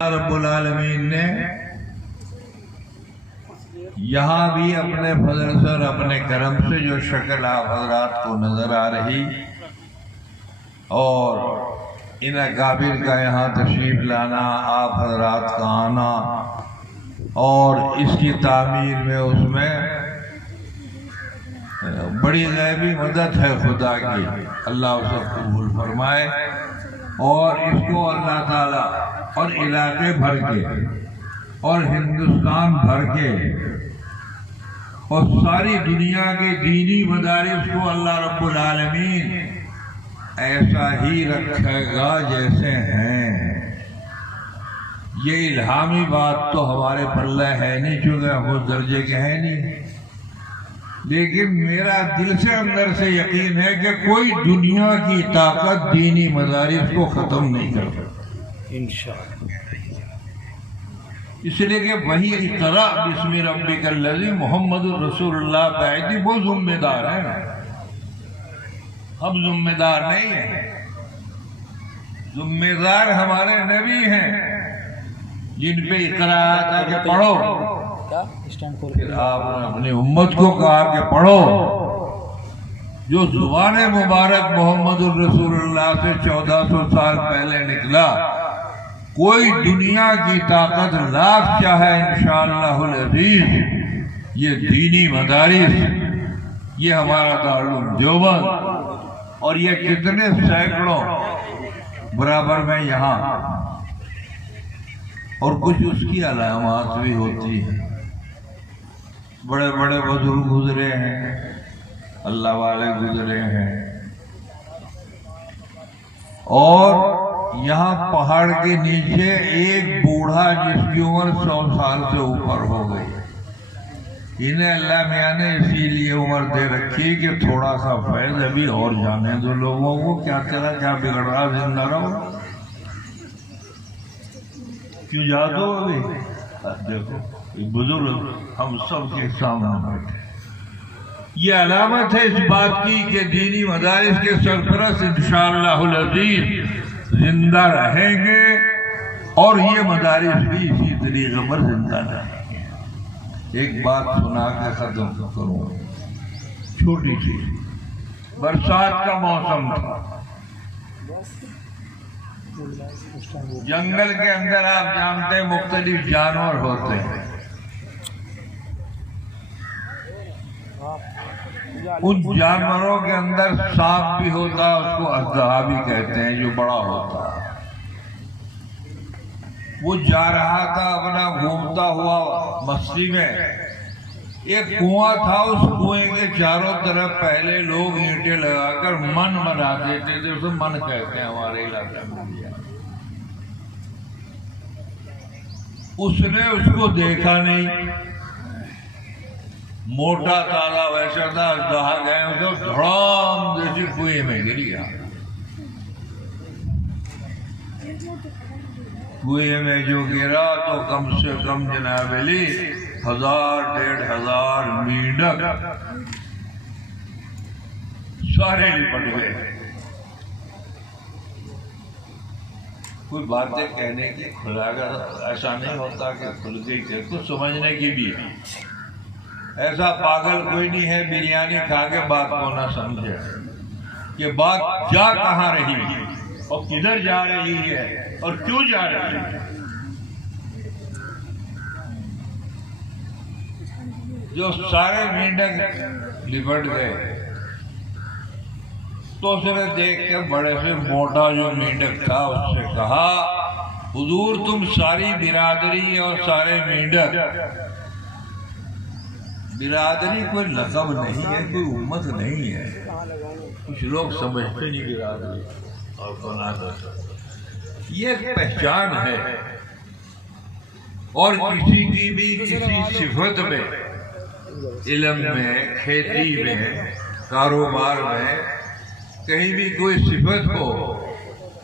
रब्बुल आलमीन ने यहाँ भी अपने फजल से और अपने करम से जो शक्ल आप हजरात को नजर आ रही और इन अकाबिर का यहाँ तशरीफ लाना, आप हजरात का आना और इसकी तामीर में उसमें बड़ी गैबी मदद है खुदा की। अल्लाह उसे कबूल फरमाए और इसको अल्लाह ताला और इलाके भर के और हिंदुस्तान भर के और सारी दुनिया के दीनी मदारिस को अल्लाह रब्बुल आलमीन ऐसा ही रखेगा जैसे हैं। ये इल्हामी बात तो हमारे पल्ले है नहीं, चूंकि हम उस दर्जे के हैं नहीं, लेकिन मेरा दिल से अंदर से यकीन है कि कोई दुनिया की ताकत दीनी मदारिस को खत्म नहीं कर सकती इंशाअल्लाह। इसलिए कि वही इक़रा बिस्मि रब्बिकल लज़ी मुहम्मदुर रसूलुल्लाह बैदी वो जिम्मेदार है, हम जिम्मेदार नहीं है। जिम्मेदार हमारे नबी हैं जिन पे इक़रा आता कि पढ़ो, फिर आपने अपनी उम्मत को कहा कि पढ़ो। जो जुबान मुबारक मोहम्मदुर रसूलुल्लाह से 1400 साल पहले निकला, कोई दुनिया की ताकत लाख चाहे इंशाअल्लाहुल अज़ीज़ ये दीनी मदारिस, ये हमारा दारुल देवबंद और ये कितने सैकड़ों बराबर में यहाँ और कुछ उसकी अलामत भी होती हैं। बड़े बड़े बुजुर्ग गुजरे हैं, अल्लाह वाले गुजरे हैं और यहाँ पहाड़ के नीचे एक बूढ़ा जिसकी उम्र 100 साल से ऊपर हो गई, इन्हें अल्लाह मियाँ ने इसीलिए उम्र दे रखी कि थोड़ा सा फैज अभी और जाने दो लोगों को। क्या तेरा क्या बिगड़ रहा, जिंदा रहो, क्यों जा दो अभी। देखो बुजुर्ग हम सब के सामने बैठे, ये अलामत है इस बात की कि दीनी मदारिस के सरपरस्त इंशाअल्लाहुल अज़ीज़ जिंदा रहेंगे और ये मदारिस भी इसी तरीके पर जिंदा रहेंगे। एक बात सुना के खत्म करूं, छोटी सी। बरसात का मौसम था, जंगल के अंदर आप जानते हैं मुख्तलिफ जानवर होते हैं, उन जानवरों के अंदर सांप भी होता है, उसको अज़हा भी कहते हैं, जो बड़ा होता है। वो जा रहा था अपना घूमता हुआ मस्ती में, एक कुआं था, उस कुएं के चारों तरफ पहले लोग ईंटें लगाकर मन बना देते थे, उसे मन कहते हैं हमारे इलाके में। उसने उसको देखा नहीं, मोटा ताला वैसा था, अज़हा गए तो धड़ाम जैसी कुएं में गिर गया। कुएं में जो गिरा तो कम से कम जनाब अली 1000-1500 मेंढक सारे लिपट गए। कोई बातें कहने की खुलाकर ऐसा नहीं होता कि खुल के कुछ समझने की भी है। ऐसा पागल कोई नहीं है बिरयानी खा के बात को ना समझे कि बात जा कहाँ रही है और किधर जा रही है और क्यों जा रही है। जो सारे मेंढक लिपट गए तो उसने देख के बड़े से मोटा जो मेंढक था उससे कहा, हुजूर तुम सारी बिरादरी और सारे मेंढक, बिरादरी कोई लक़ब नहीं है, कोई उम्मत नहीं है। कुछ लोग समझते नहीं बिरादरी और कौनात, ये एक पहचान है और किसी की भी किसी सिफत में, इल्म में, खेती में, कारोबार में कहीं भी कोई सिफत हो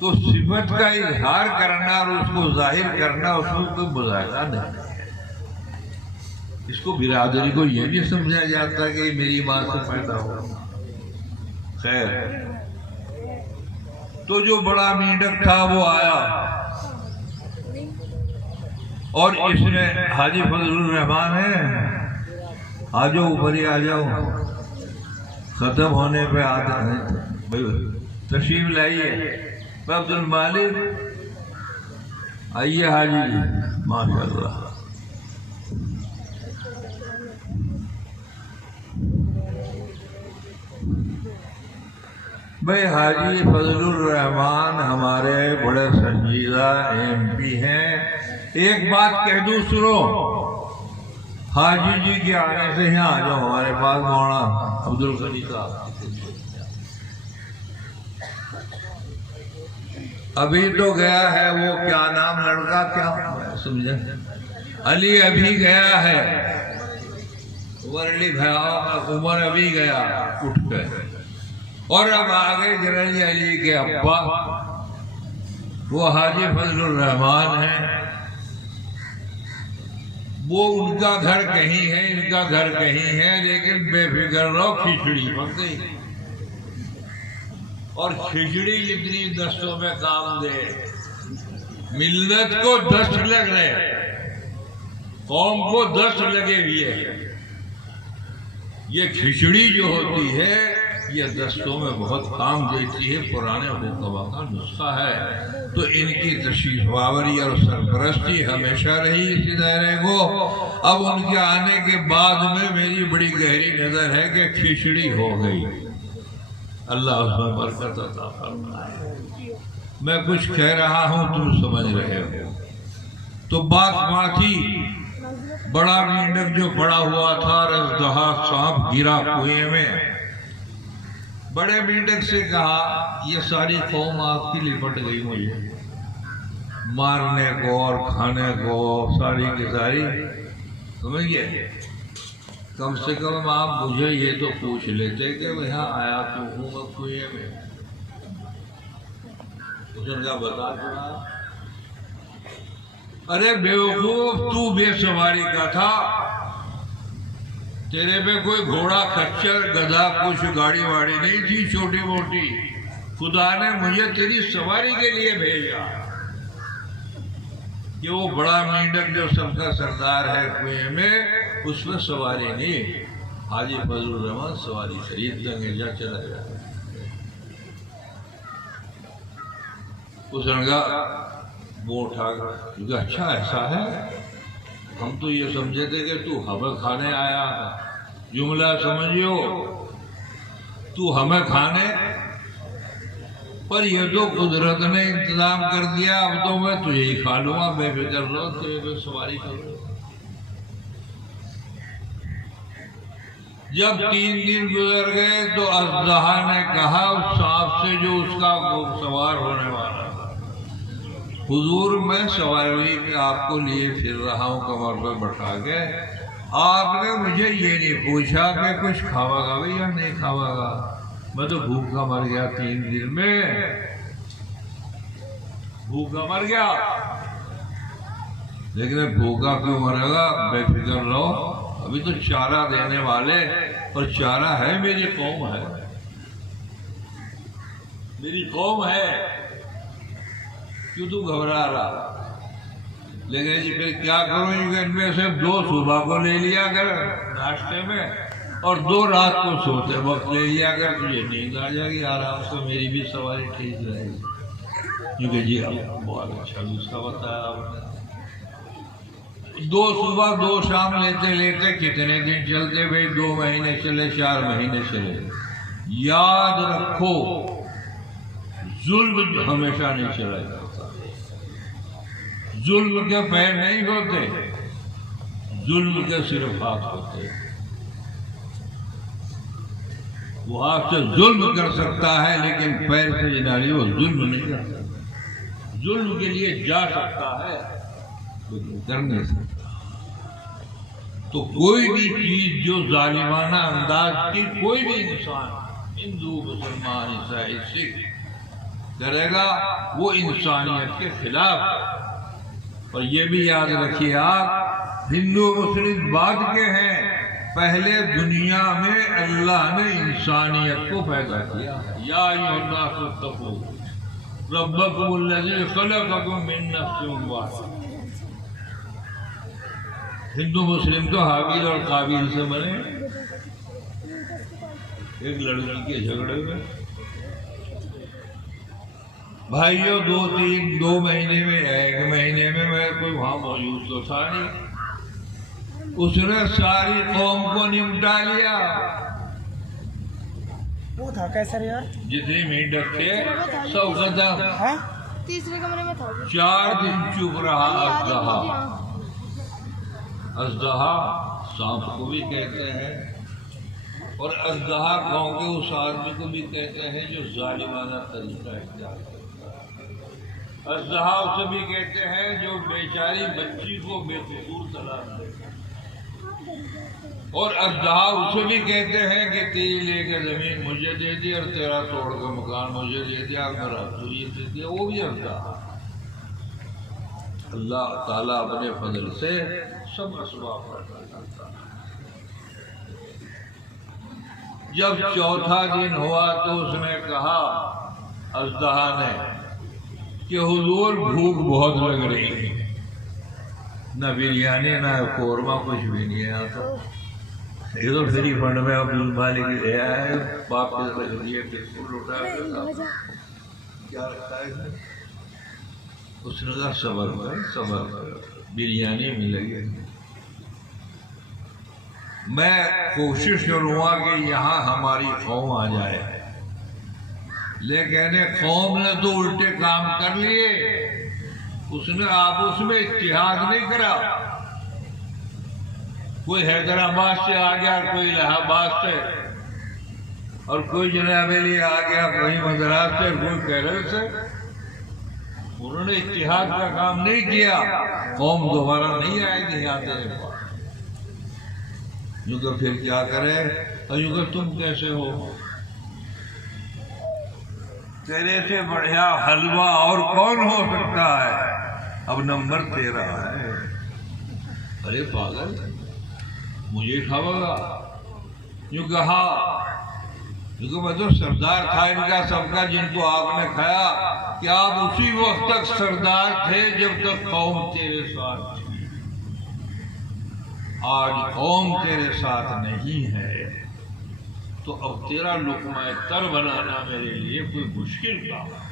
तो सिफत का इजहार करना और उसको जाहिर करना, उसको कोई मुज़ाहिरा नहीं। इसको बिरादरी को यह नहीं समझा जाता कि मेरी माँ से पैदा हो। खैर, तो जो बड़ा मेंढक था वो आया और इसने हाजी फजलुर रहमान है, आ जाओ ऊपर ही आ जाओ, खत्म होने पे आते हैं भाई, तशरीफ लाइए। अब्दुल मालिक आइए हाजी, माशाअल्लाह। भाई हाजी फजलुर रहमान हमारे बड़े संजीदा MP हैं। एक बात कह दूं सुनो, हाजी जी के आने से यहाँ आ जाओ हमारे पास, मौलाना अब्दुल गनी साहब। अभी तो गया है वो, क्या नाम लड़का, क्या समझे, अली अभी गया है, उमर अभी गया उठ गए। और अब आगे जनरल अली के अब्बा वो हाजी फजलुर रहमान है। वो उनका घर कहीं है, इनका घर कहीं है, लेकिन बेफिक्र रहो, खिचड़ी पक गई। और खिचड़ी जितनी दस्तों में काम दे, मिल्लत को दस्त लग रहे, कौम को दस्त लगे हुए। ये खिचड़ी जो होती है ये दस्तों में बहुत काम देती है, पुराने हुक्मा का नुस्खा है। तो इनकी तशरीफावरी और सरपरस्ती हमेशा रही इसी दायरे को। अब उनके आने के बाद में मेरी बड़ी गहरी नजर है कि खिचड़ी हो गई, अल्लाह उसमें बरकत अता फरमाए। मैं कुछ कह रहा हूं, तुम समझ रहे हो। तो बात माथी, बड़ा मेंढक जो पड़ा हुआ था, रजदहा सांप गिरा कुएं में। बड़े मेंढक से कहा, ये सारी कौम आपकी लिपट गई मुझे मारने को और खाने को, सारी की सारी, समझिए। कम से कम आप मुझे ये तो पूछ लेते कि मैं यहाँ आया तो हूँ मैं कुएं में। उसने कहा बता दूंगा। अरे बेवकूफ, तू बेसवारी का था, तेरे पे कोई घोड़ा खच्चर गधा कुछ गाड़ी वाड़ी नहीं थी छोटी मोटी, खुदा ने मुझे तेरी सवारी के लिए भेजा। कि वो बड़ा मेंढक जो सबका सरदार है कुएं में, उसमें सवारी नहीं। हाजी फजलुर रहमान सवारी खरीद देंगे, जा चला जाए। उसने कहा, वो उठा कर, अच्छा ऐसा है, हम तो ये समझे थे कि तू हमें खाने आया है। जुमला समझियो, तू हमें खाने, पर ये तो कुदरत ने इंतजाम कर दिया, अब तो मैं तुझे ही खा लूंगा, बेफिक्र रहो, तेरे पे सवारी करो। जब 3 दिन गुजर गए तो अज़दहा ने कहा उस सांप से जो उसका सवार होने वाला, हुजूर मैं सवारी पे आपको लिए फिर रहा हूँ कमर पर बैठा के, आपने मुझे ये नहीं पूछा कि कुछ खावागा भी या नहीं खावागा। मैं तो भूखा मर गया, 3 दिन में भूखा मर गया। लेकिन भूखा क्यों मरेगा, बेफिक्र रहो, अभी तो चारा देने वाले, और चारा है मेरी कौम है, मेरी कौम है, क्यों तू घबरा रहा। लेकिन जी फिर क्या करूं, इनमें से 2 सुबह को ले लिया कर नाश्ते में, और 2 रात को सोते वक्त ले लिया कर, तुझे नींद आ जाएगी आराम से, मेरी भी सवारी ठीक रहेगी। क्योंकि जी बहुत अच्छा नुस्खा बताया आपने। 2 सुबह 2 शाम लेते लेते कितने दिन चलते भाई, 2 महीने चले, 4 महीने चले। याद रखो, जुल्म हमेशा नहीं चला जाता, जुल्म के पैर नहीं होते, जुल्म के सिर्फ हाथ होते। वो हाथ से जुल्म कर सकता है, लेकिन पैर से जिनारी वो जुल्म नहीं कर सकता। जुल्म के लिए जा सकता है, लेकिन कर नहीं सकता। तो कोई भी चीज जो जालिमाना अंदाज की कोई भी इंसान, हिंदू मुसलमान ईसाई सिख करेगा, वो इंसानियत के खिलाफ। और ये भी याद रखिए आप, हिंदू मुस्लिम बाद के हैं, पहले दुनिया में अल्लाह ने इंसानियत को पैदा किया। या अय्युहन्नासु तक़ू रब्बकुमुल्लज़ी खलक़कुम मिन नफ्सिन वाहिदा। हिंदू मुस्लिम तो हाबिल और काबिल से बने एक लड़की के झगड़े में। भाइयों 2 महीने में 1 महीने में मैं कोई वहां मौजूद तो था नहीं, उसने सारी कौम को निपटा लिया। वो था कैसर यार, जितने मेंढक थे सब खत्म। तीसरे कमरे में था। 4 दिन चुप रहा अजदहा। अजदहा सांप को भी कहते हैं और अजदहा गांव के उस आदमी को भी कहते हैं जो जालिमाना तरीका इख्तियार करता है। अजदहा उसे भी कहते हैं जो बेचारी बच्ची को बेकसूर तलाक देता है। और अजदहा उसे भी कहते हैं कि तेरी लेकर जमीन मुझे दे दी और तेरा तोड़ कर मकान मुझे दे दिया और मेरा तुझे दे दिया, वो भी अजदहा। अल्लाह ताला अपने फजल से सब असबाब पैदा करता है। जब चौथा दिन हुआ तो उसने कहा अजदहा ने कि हुजूर भूख बहुत लग रही है, न बिरयानी न कोरमा कुछ भी नहीं है। तो ये तो फ्री फंड में अब्दुल मालिक ले आए, बाप के रख दिए, बिल्कुल उठा क्या रखता है। उसने कहा सबर कर बिरयानी मिलेगी। मैं कोशिश करूंगा कि यहाँ हमारी कौम आ जाए, लेकिन कौम ने तो उल्टे काम कर लिए। उसने आपस में इत्तेहाद नहीं करा। कोई हैदराबाद से आ गया, कोई इलाहाबाद से, और कोई जनाबेली आ गया, कोई मद्रास से, कोई केरल से। उन्होंने इत्तेहाद का काम नहीं किया। कौम दोबारा नहीं आएगी यहाँ तेरे पास। यूं तो फिर क्या करे, और यूं तो तुम कैसे हो, तेरे से बढ़िया हलवा और कौन हो सकता है, अब नंबर तेरा है। अरे पागल, मुझे खाओगा? यूं कहा, क्योंकि मैं तो सरदार था इनका सबका, जिनको आपने खाया कि आप उसी वक्त तक सरदार थे जब तक कौम तेरे साथ थी। आज कौम तेरे साथ नहीं है तो अब तेरा लुक़मा तर बनाना मेरे लिए कोई मुश्किल काम है।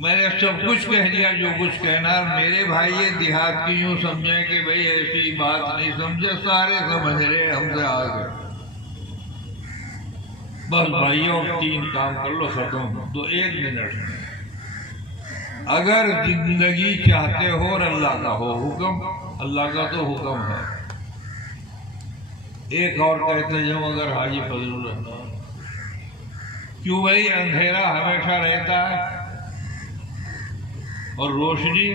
मैंने सब कुछ कह दिया जो कुछ कहना। मेरे भाई ये देहात की यूं समझे कि भाई ऐसी बात नहीं समझे, सारे समझ रहे हमसे आगे। बस भाइयों 3 काम कर लो, खत्म। तो 1 मिनट में अगर जिंदगी चाहते हो और अल्लाह का हो हुक्म, अल्लाह का तो हुक्म है। एक और कहते जो अगर हाजी फजलुर रहमान, क्यों भाई अंधेरा हमेशा रहता है और रोशनी,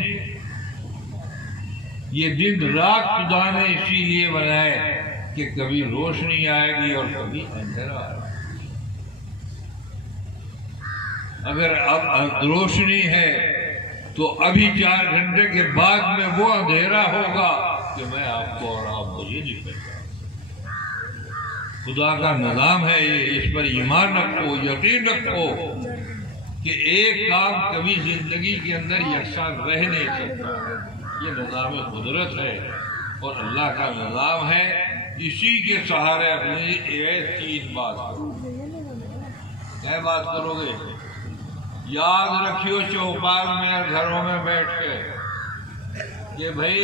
ये दिन रात खुदा ने इसीलिए बनाए कि कभी रोशनी आएगी और कभी अंधेरा आएगा। अगर अब रोशनी है तो अभी 4 घंटे के बाद में वो अंधेरा होगा कि मैं आपको और आप मुझे नहीं पहचान। खुदा का निज़ाम है ये, इस पर ईमान रखो, यकीन रखो कि एक काम कभी जिंदगी के अंदर यकसा रह नहीं सकता। ये निज़ाम कुदरत है और अल्लाह का निज़ाम है। इसी के सहारे अपनी 3 बात करो। क्या बात करोगे? याद रखियो चौपाल में घरों में बैठ के कि भाई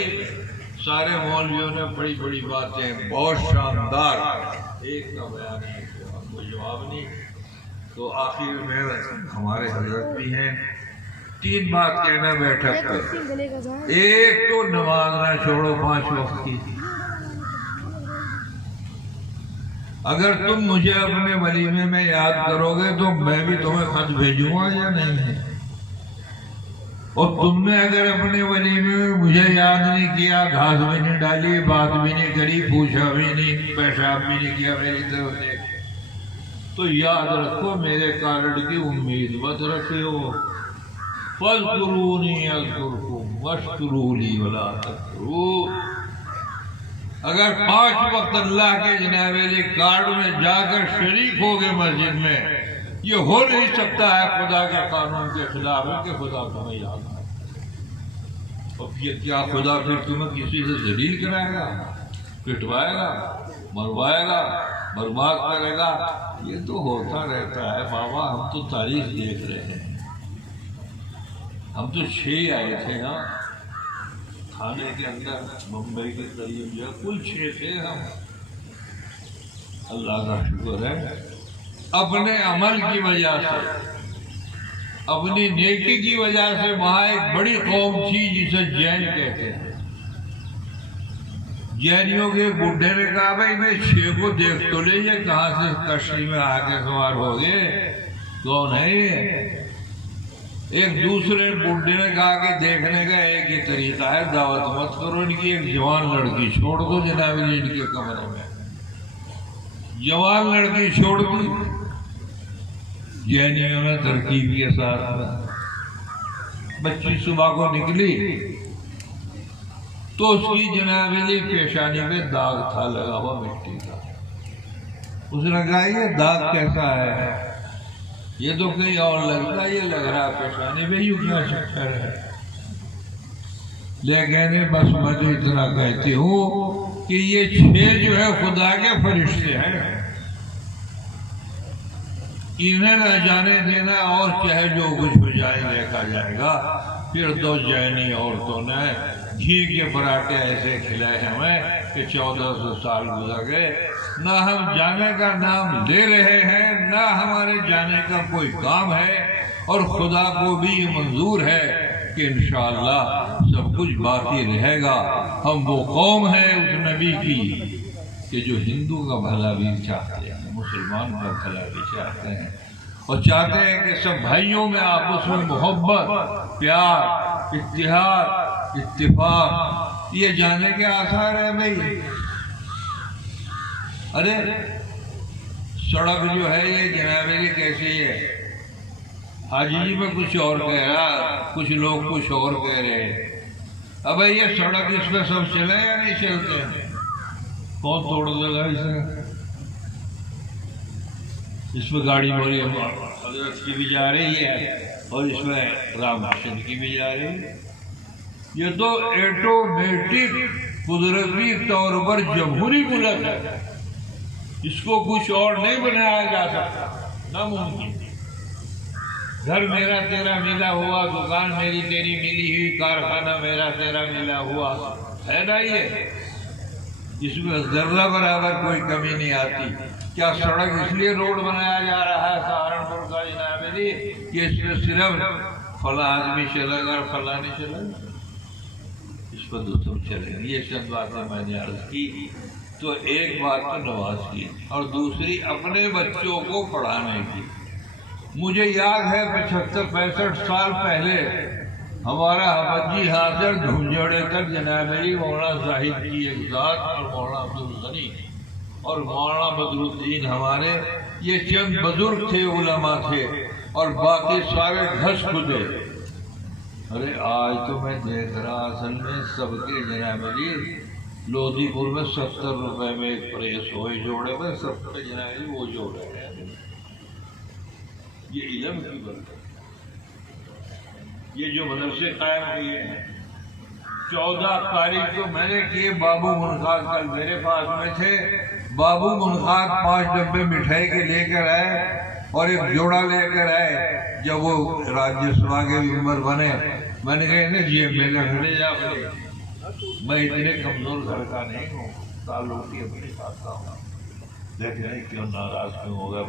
सारे मौलवियों ने बड़ी बड़ी बातें बहुत शानदार, एक का बयान नहीं किया, कोई जवाब नहीं। तो आखिर में हमारे हजरत भी हैं, 3 बात कहना बैठक कर। एक तो नमाज ना छोड़ो 5 वक्त की। अगर तुम मुझे अपने वलीमे में याद करोगे तो मैं भी तुम्हें खत भेजूंगा या नहीं? और तुमने अगर अपने वलीमे में मुझे याद नहीं किया, घास भी नहीं डाली, बात भी नहीं करी, पूछा भी नहीं, पेशाब भी नहीं किया मेरी तरफ से, तो याद रखो मेरे कारण की उम्मीद मत रखियो। फज़्कुरूनी अज़्कुरकुम वश्कुरूली वला तकफुरून। अगर 5 वक्त अल्लाह के जनाबेली कार्ड में जाकर शरीक हो गए मस्जिद में, ये हो नहीं सकता है खुदा के कानून के खिलाफ है कि खुदा को मैं याद है। अब ये क्या खुदा फिर तुम्हें किसी से जलील कराएगा, पिटवाएगा, मरवाएगा, बर्बाद करेगा? ये तो होता रहता है बाबा। हम तो तारीख देख रहे हैं। हम तो 6 आए थे यहाँ थाने के अंदर, मुंबई के करीब या कुल 6 थे हम। अल्लाह का शुक्र है, अपने अमल की वजह से, अपनी नेकी की वजह से वहां एक बड़ी कौम थी जिसे जैन कहते हैं। जैनियों के बुढ़े ने कहा भाई मैं 6 को देख तो ले, ये कहां से कश्ती में आके सवार हो गए, कौन है ये? एक दूसरे बुढ़े ने कहा कि देखने का एक ही तरीका है, दावत मत करो इनकी, एक जवान लड़की छोड़ दो जनाब इनके कमरे में। जवान लड़की छोड़ दी जैनियों ने तरकीब के साथ। बच्ची सुबह को निकली तो उसकी जनाबेली पेशानी में दाग था लगा हुआ मिट्टी का। उसने कहा ये दाग कैसा है? ये तो कहीं और लगता है, ये लग रहा पेशानी में, यूं क्या चक्कर है? ले कहने बस मैं तो इतना कहती हूँ कि ये 6 जो है खुदा के फरिश्ते हैं, इन्हें न जाने देना, और चाहे जो कुछ हो जाए देखा जाएगा। फिर 2 जैनी औरतों ने घी के पराठे ऐसे खिलाए हमें कि 1400 साल गुजर गए, ना हम जाने का नाम ले रहे हैं, ना हमारे जाने का कोई काम है, और खुदा को भी ये मंजूर है कि इंशाअल्लाह सब कुछ बाकी रहेगा। हम वो कौम है उस नबी की कि जो हिंदू का भला भी चाहते हैं, मुसलमान का भला भी चाहते हैं, और चाहते हैं कि सब भाइयों में आपस में मोहब्बत, प्यार, इत्तेहाद, इत्तेफाक ये जानने के आसार है भाई। अरे सड़क जो है ये जनाबेली कैसी है? हाजी जी में कुछ और कह रहा, कुछ लोग कुछ और कह रहे हैं। अब ये सड़क इस पे सब चले या नहीं चलते हैं? कौन तोड़ देगा इसे? इसमें गाड़ी बोली हजरत की भी जा रही है और इसमें रामकृष्ण की भी जा रही है। ये तो ऑटोमेटिक कुदरती तौर पर जमहूरी मुल्क है, इसको कुछ और नहीं बनाया जा सकता, नामुमकिन। घर मेरा तेरा मिला हुआ, दुकान मेरी तेरी मिली हुई, कारखाना मेरा तेरा मिला हुआ है ना, ये इसमें जर्रा बराबर कोई कमी नहीं आती। क्या सड़क इसलिए रोड बनाया जा रहा है सहारनपुर का जनाबेली कि इसमें सिर्फ फला आदमी चलेगा और फला नहीं चलेगा? इस पर दोस्तों चलेगा। ये सब बातें मैंने अर्ज की। तो एक बात तो नमाज की और दूसरी अपने बच्चों को पढ़ाने की। मुझे याद है 75-65 साल पहले हमारा हबजी हाजिर झुंझुने तक जनाबेली मौलाना साहिब की एक जात और मौलाना अब्दुल गनी और मौलाना बदरुद्दीन हमारे ये चंद बुजुर्ग थे, उलमा थे, और बाकी सारे घस खुदे। अरे आज तो मैं देख रहा असल में सबके जनाबेली लोधीपुर में 70 रुपए में एक प्रेस हो, जोड़े में 70 जनाबेली वो जोड़े हैं। ये इल्म की बरकत, ये जो मदरसे कायम हुए हैं। 14 तारीख को मैंने किए, बाबू मुनखाद कल मेरे पास में थे। बाबू मुनखाद 5 डब्बे मिठाई के लेकर आए और एक जोड़ा लेकर आए। जब वो राज्यसभा के मेंबर बने, मैंने कहा इन्हें जेब में रख जा, मैं इतने कमजोर घर का नहीं हूँ, दाल रोटी अपने खाता हूँ। लेकिन क्यों नाराज क्यों हो गया?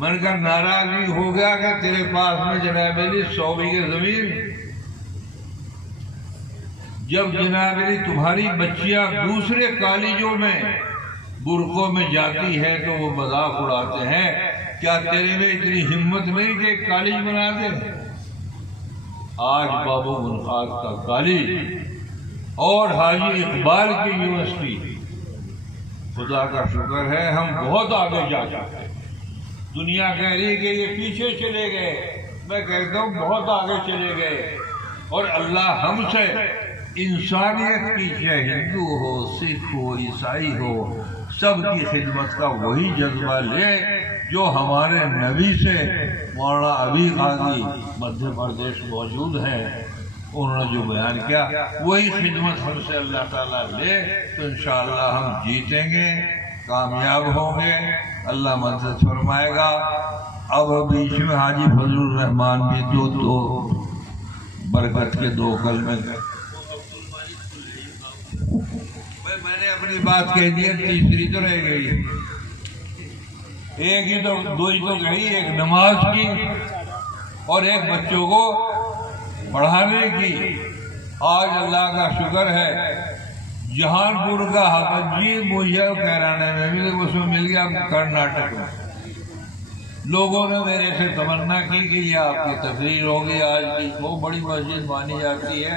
मैंने कहा नाराजगी हो गया कि तेरे पास में जनाबेली 100 बीघे जमीन, जब जनाबेली तुम्हारी बच्चियां दूसरे कॉलेजों में बुरकों में जाती है तो वो मजाक उड़ाते हैं। क्या तेरे में इतनी हिम्मत नहीं कि कॉलेज बना दे? आज बाबू मुनखाद का कॉलेज और हाजी इकबाल की यूनिवर्सिटी, खुदा का शुक्र है हम बहुत आगे जा चुके हैं। दुनिया कह रही है कि ये पीछे चले गए, मैं कहता हूँ बहुत आगे चले गए। और अल्लाह हमसे इंसानियत की, चाहे हिंदू हो, सिख हो, ईसाई हो, सबकी खिदमत का वही जज्बा ले जो हमारे नबी से। मौलाना अभी काजी मध्य प्रदेश मौजूद है, उन्होंने जो बयान किया वही खिदमत हमसे अल्लाह ताला ले तो इंशाअल्लाह हम जीतेंगे, कामयाब होंगे, अल्लाह मदद फरमाएगा। अब बीच में हाजी फजलुर रहमान भी दो बरकत के 2 कलमे मैंने अपनी बात कह दी, तीसरी तो रह गई, एक ही तो 2 ही तो कही, एक नमाज की और एक बच्चों को पढ़ाने की। आज अल्लाह का शुक्र है जहानपुर का हाजी मुझे कैराने में भी उसमें मिल गया, कर्नाटक में। लोगों ने मेरे से तमन्ना की कि ये आपकी तकरीर होगी आज की, वो बड़ी मस्जिद मानी जाती है,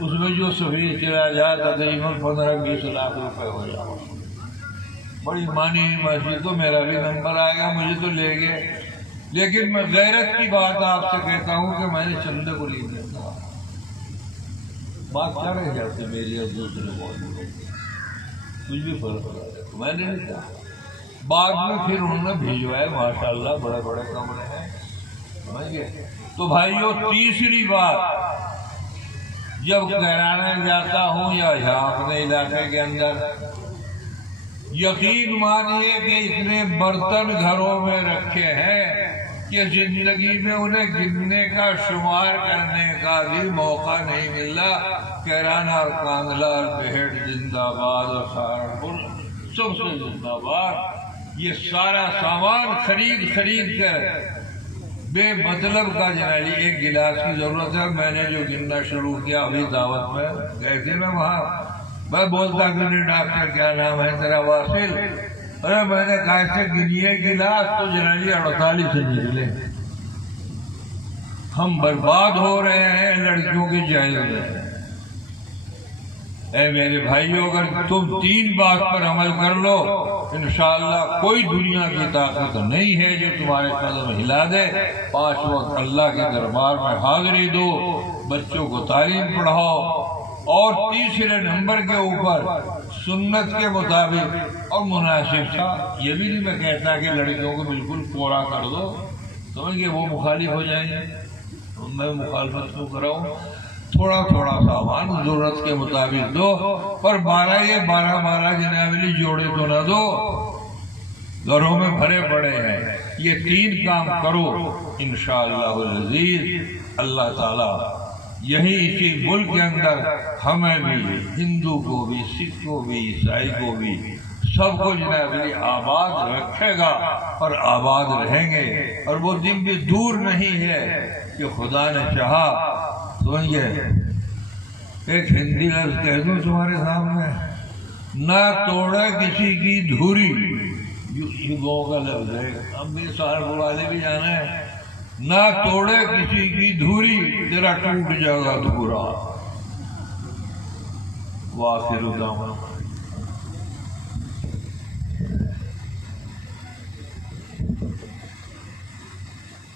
उसमें जो सफीर चला जाए तकरीबन 15-20 लाख रुपए हो जाए, बड़ी मानी मस्जिद, तो मेरा भी नंबर आएगा, मुझे तो ले गए। लेकिन मैं गैरत की बात आपसे कहता हूँ कि मैंने चंदे को नहीं दिया, बात क्या रह जाती मेरी और दूसरे कुछ भी फर्क पड़ा, मैंने नहीं कहा। बाद में फिर उन्होंने भिजवाए, माशाल्लाह बड़े बड़े कमरे हैं, समझिए। तो भाइयों, तीसरी बात, जब कैराने जाता हूँ या यहाँ अपने इलाके के अंदर, यकीन मानिए कि इतने बर्तन घरों में रखे हैं कि जिंदगी में उन्हें गिनने का, शुमार करने का भी मौका नहीं मिला। कैराना और कांगला और बेहट जिंदाबाद और सहारनपुर सबसे जिंदाबाद। ये सारा सामान खरीद कर बेमतलब का जनाली, एक गिलास की जरूरत है। मैंने जो गिनना शुरू किया अभी दावत में गए थे ना, वहाँ मैं बोलता कि डॉक्टर क्या नाम है तेरा, वासिल, अरे मैंने कहा से गिनिए गिलास तो जनाली 48 से निकले। हम बर्बाद हो रहे हैं लड़कियों के जायज में। ऐ मेरे भाइयों, अगर तुम 3 बात पर अमल कर लो, इंशाअल्लाह कोई दुनिया की ताकत नहीं है जो तुम्हारे कदम हिला दे। 5 वक्त अल्लाह के दरबार में हाजिरी दो, बच्चों को तालीम पढ़ाओ, और तीसरे नंबर के ऊपर सुन्नत के मुताबिक और मुनासिब सा। ये भी नहीं मैं कहता कि लड़कियों को बिल्कुल कोरा कर दो, समझिए वो मुखालिफ हो जाएंगे, मैं मुखालफत क्यों कराऊं। थोड़ा थोड़ा सामान जरूरत के मुताबिक दो, पर 12 जनाबली जोड़े तो ना दो, घरों में भरे पड़े हैं। ये 3 काम करो, इंशाअल्लाह अज़ीज़ अल्लाह ताला यही इसी मुल्क के अंदर हमें भी, हिंदू को भी, सिख को भी, ईसाई को भी, सबको जनाबली आबाद रखेगा और आबाद रहेंगे। और वो दिन भी दूर नहीं है कि खुदा ने चाहा। सुनिए, एक हिंदी लफ्ज कह दूं तुम्हारे सामने, ना तोड़े किसी की धूरी, युगों का लफ्ज है, हम भी सहारनपुर वाले भी जाने हैं, ना तोड़े किसी की धूरी, तेरा टूट जाएगा धूरा। वाखिर